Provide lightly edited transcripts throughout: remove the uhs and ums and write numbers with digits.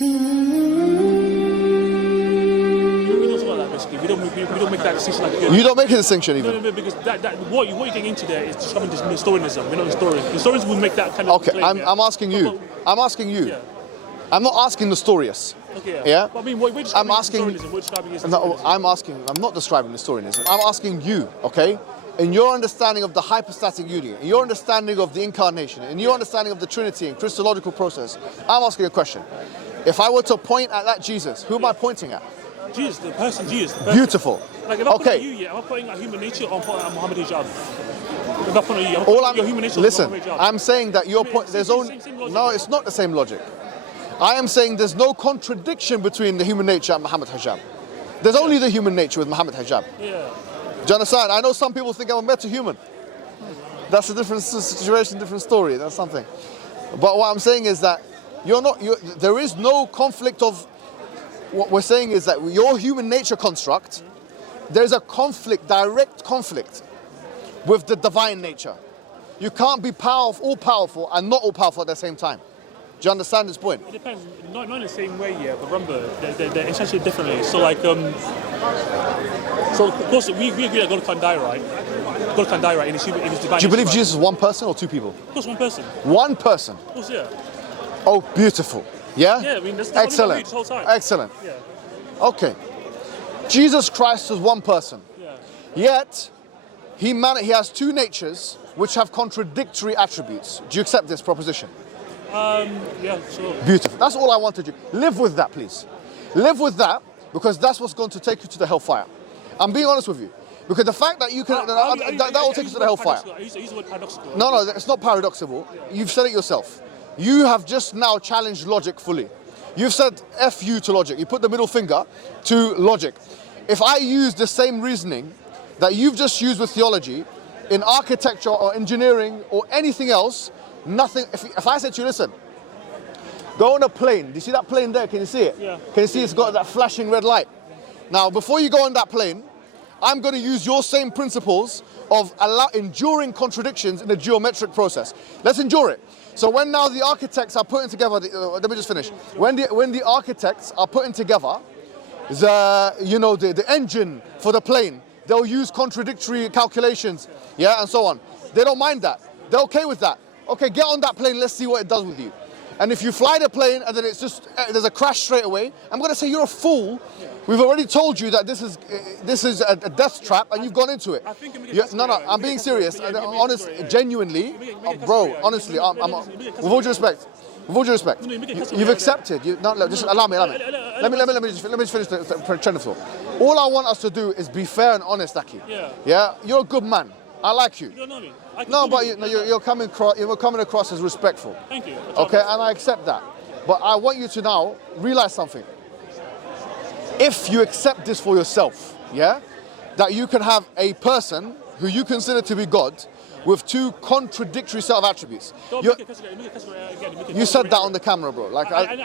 We don't make that distinction like You don't make a distinction even. No, because what you're getting into there is just this historianism. We're not historians. Historians will make that kind of Okay, claim, I'm asking you. I'm asking you. Yeah. I'm not asking the Nestorius. Okay, Yeah? But I mean, we're describing I'm asking. historianism. We're describing No, historianism. I'm not describing Nestorianism. I'm asking you, okay? In your understanding of the hypostatic union, in your understanding of the incarnation, in your understanding of the Trinity and Christological process, I'm asking a question. If I were to point at that Jesus, who am I pointing at? Jesus, the person Jesus. The person. Beautiful. Like if I point Okay. at you, am I pointing at human nature or am I pointing at Muhammad Hijab? If I point at you, I'm All pointing at your human nature listen, or Muhammad Hijab? I'm saying that your point. There's same only logic. no. It's not the same logic. I am saying there's no contradiction between the human nature and Muhammad Hijab. There's only the human nature with Muhammad Hijab. Yeah. Do you understand? I know some people think I'm a meta-human. That's a different situation, different story. That's something. But what I'm saying is that there is no conflict of. What we're saying is that your human nature construct, there's a conflict, direct conflict with the divine nature. You can't be all powerful and not all powerful at the same time. Do you understand this point? It depends. Not in the same way, yeah. But remember, they're essentially differently. So like, so of course we agree that God can't die, right? God can't die, right? In his divine. Do you believe nature, Jesus is one person or two people? Of course, one person. One person. Of course, yeah. Oh, beautiful. Yeah? Yeah, I mean, that's excellent. This whole time. Excellent. Yeah. Okay. Jesus Christ is one person. Yeah. Yet, he has two natures which have contradictory attributes. Do you accept this proposition? Yeah, sure. Beautiful. That's all I wanted you. Live with that, please. Live with that, because that's what's going to take you to the hellfire. I'm being honest with you. Because the fact that you can, that will take you to the hellfire. I use the word paradoxical. No, it's not paradoxical. You've said it yourself. You have just now challenged logic fully. You've said F you to logic. You put the middle finger to logic. If I use the same reasoning that you've just used with theology in architecture or engineering or anything else, nothing. If I said to you, listen, go on a plane. Do you see that plane there? Can you see it? Yeah. Can you see it's got that flashing red light? Now, before you go on that plane, I'm going to use your same principles of enduring contradictions in the geometric process. Let's endure it. So when now the architects are putting together, let me just finish. When the architects are putting together the engine for the plane, they'll use contradictory calculations, yeah, and so on. They don't mind that. They're okay with that. Okay, get on that plane. Let's see what it does with you. And if you fly the plane and then it's just there's a crash straight away, I'm going to say you're a fool. We've already told you that this is a death trap, and you've gone into it. No, I'm being serious. Honest, genuinely, bro. Honestly, with all due respect, you've accepted. Just allow me. Let me just finish the train of thought. All I want us to do is be fair and honest, Aki. Yeah, you're a good man. I like you. You don't know me. No, but you're coming across as respectful. Thank you. Okay, and I accept that. But I want you to now realize something. If you accept this for yourself, yeah, that you can have a person who you consider to be God with two contradictory set of attributes. You said that on the camera, bro. Like, I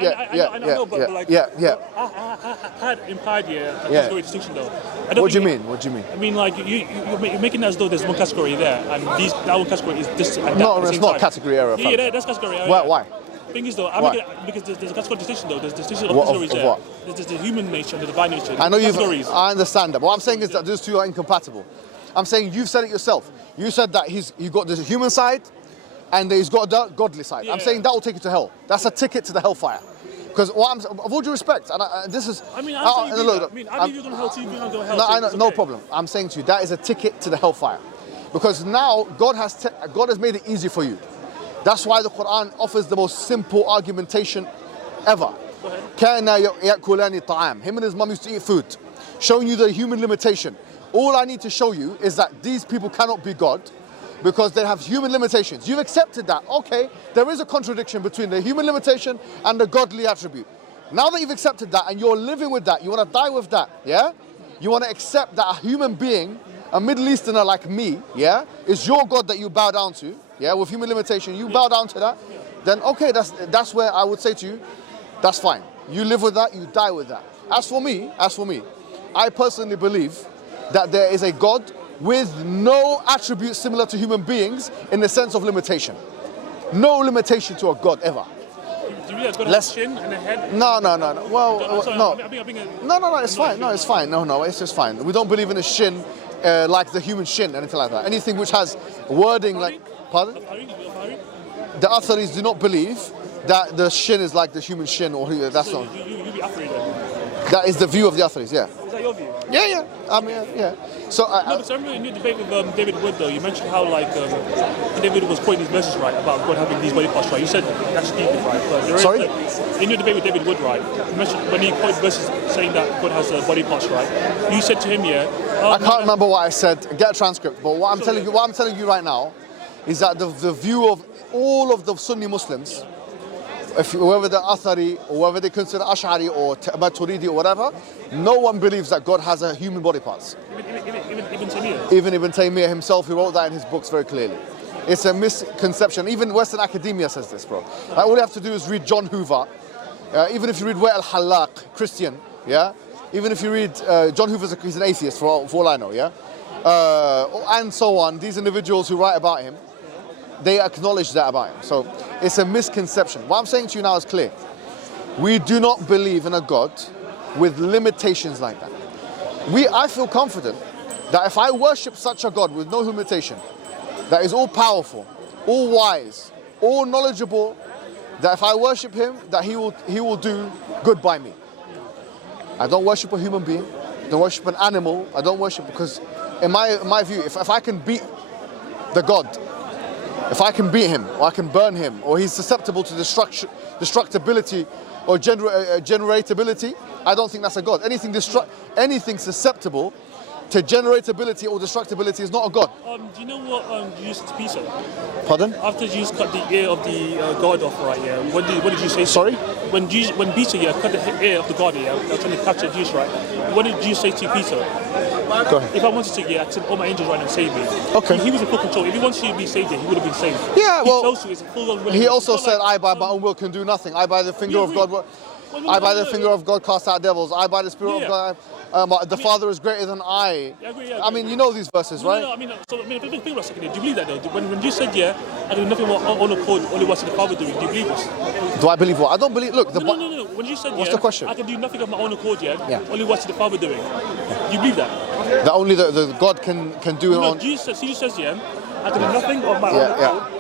know, but like, I had implied a category distinction though. What do you mean? What do you mean? I mean, like you're making it as though there's one category there, and that one category is this. No, it's not category error. Yeah, that's category error. Why? Thing is though, because there's a category distinction though. There's distinction of categories there. What? There's the human nature and the divine nature. I know I understand that. What I'm saying is that those two are incompatible. I'm saying you've said it yourself. You said that he's got the human side and he's got the godly side. Yeah. I'm saying that will take you to hell. That's a ticket to the hellfire. Because of all due respect, and this is. I mean, I believe you're going to hell too. You're going to go hell. No, I know, no problem. I'm saying to you that is a ticket to the hellfire, because now God has made it easy for you. That's why the Quran offers the most simple argumentation ever. Him and his mum used to eat food, showing you the human limitation. All I need to show you is that these people cannot be God because they have human limitations. You've accepted that. Okay, there is a contradiction between the human limitation and the godly attribute. Now that you've accepted that and you're living with that, you want to die with that, yeah? You want to accept that a human being, a Middle Easterner like me, yeah, is your God that you bow down to, yeah, with human limitation. You bow down to that, then okay, that's where I would say to you, that's fine. You live with that, you die with that. As for me, I personally believe that there is a God with no attributes similar to human beings in the sense of limitation. No limitation to a God ever. Do you believe that God has a chin and a head? No. Well, sorry, no. No, It's fine. No, it's fine. No, it's just fine. We don't believe in a shin like the human shin, anything like that. Anything which has wording like, pardon? The Atharis do not believe that the shin is like the human shin, or that's so not. You be Athari then? That is the view of the Atharis, yeah. Is that your view? Yeah. I mean, yeah. So, no, but I remember in your debate with David Wood, though, you mentioned how, like, David was quoting these verses, right, about God having these body parts, right? You said that's stupid, right? But there is, sorry? In your debate with David Wood, right, you mentioned when he quoted verses saying that God has body parts, right? You said to him, yeah. I can't remember what I said. Get a transcript. But what I'm telling you right now is that the view of all of the Sunni Muslims, whether they're Athari or whether they consider Ash'ari or Maturidi or whatever, no one believes that God has a human body parts. Even Taymiyyah? Even Ibn Taymiyyah himself, who wrote that in his books very clearly. It's a misconception. Even Western academia says this, bro. Like, all you have to do is read John Hoover. Even if you read Wa al-Hallaq, Christian, yeah? Even if you read, John Hoover's he's an atheist for all I know, yeah? And so on. These individuals who write about him, they acknowledge that about him. So it's a misconception. What I'm saying to you now is clear. We do not believe in a God with limitations like that. I feel confident that if I worship such a God with no limitation, that is all powerful, all wise, all knowledgeable, that if I worship him, that he will do good by me. I don't worship a human being, I don't worship an animal, I don't worship, because in my view, if I can beat the God, if I can beat him, or I can burn him, or he's susceptible to destructibility or generatability, I don't think that's a God. Anything susceptible to generatability or destructibility is not a God. Do you know what Jesus to Peter? Pardon? After Jesus cut the ear of the God off, right? Yeah. What did you say? Sorry? When Peter cut the ear of the God, yeah, they were trying to capture Jesus, right? What did Jesus say to Peter? Go ahead. If I wanted to, I could send all my angels right and save me. Okay. He was in full control. If he wanted to be saved, he would have been saved. Yeah, well, he also said, I by my own will can do nothing. I by the finger of God. I by the finger of God cast out devils. I by the Spirit of God. The Father is greater than I. I mean, you know these verses, right? No, think about a second. Do you believe that though? When you said, I do nothing more on accord, only what the Father doing, do you believe this? Do I believe what? I don't believe. Look, no. When you said, what's the question? I can do nothing of my own accord, only what the Father doing. Do you believe that? That only the God can do it on. Jesus says, I can do nothing of my own accord.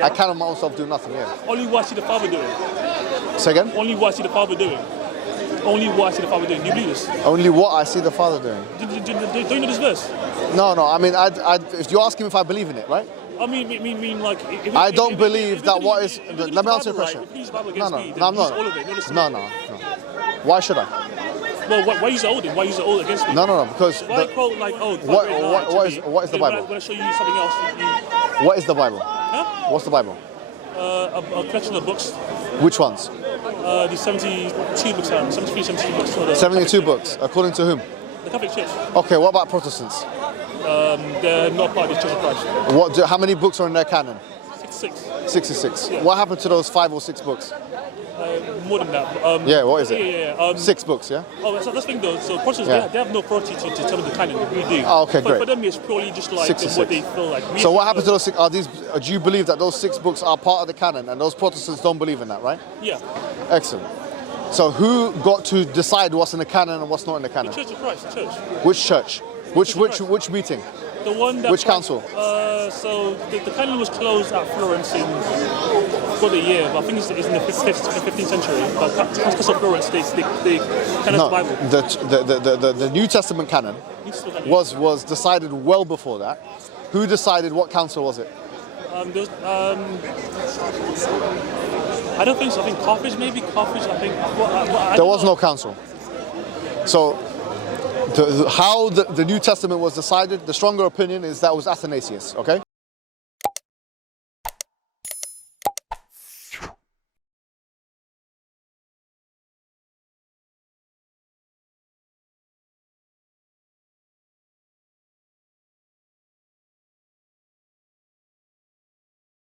I can of my own self do nothing. Yeah. Only what I see the Father doing. Say again? Only what I see the Father doing. Only what I see the Father doing. Do you believe this? Only what I see the Father doing. Do you know this verse? No. I mean, if you're asking me if I believe in it, right? I mean, like. I don't believe that what is. Let me answer your question. No. Why should I? Well, why use it all then? Why use it all against me? No, because. Why quote like, what is the Bible? I'm going to show you something else. What is the Bible? Huh? What's the Bible? A collection of books. Which ones? The 72 books, 73, 72 books. 72 books, according to whom? The Catholic Church. Okay, what about Protestants? They're not part of the Church of Christ. How many books are in their canon? 66. 66. Yeah. What happened to those 5 or 6 books? More than that. What is it? Yeah. 6 books, yeah? Oh, that's the thing though. So Protestants, they have no authority to tell them the canon. We do. Oh, okay, great. For them, it's purely just like 66. what they feel like. So what happens to those 6? Do you believe that those 6 books are part of the canon, and those Protestants don't believe in that, right? Yeah. Excellent. So who got to decide what's in the canon and what's not in the canon? The Church of Christ, the church. Which church? Which meeting? The one that. Which council? So the canon was closed at Florence for the year, but I think it's in the 15th century. But Council of Florence, they canon the Bible. The New Testament canon was decided well before that. Who decided? What council was it? I don't think so. I think Carthage, maybe Carthage. I think. There was no council. So. How the New Testament was decided, the stronger opinion is that was Athanasius, okay?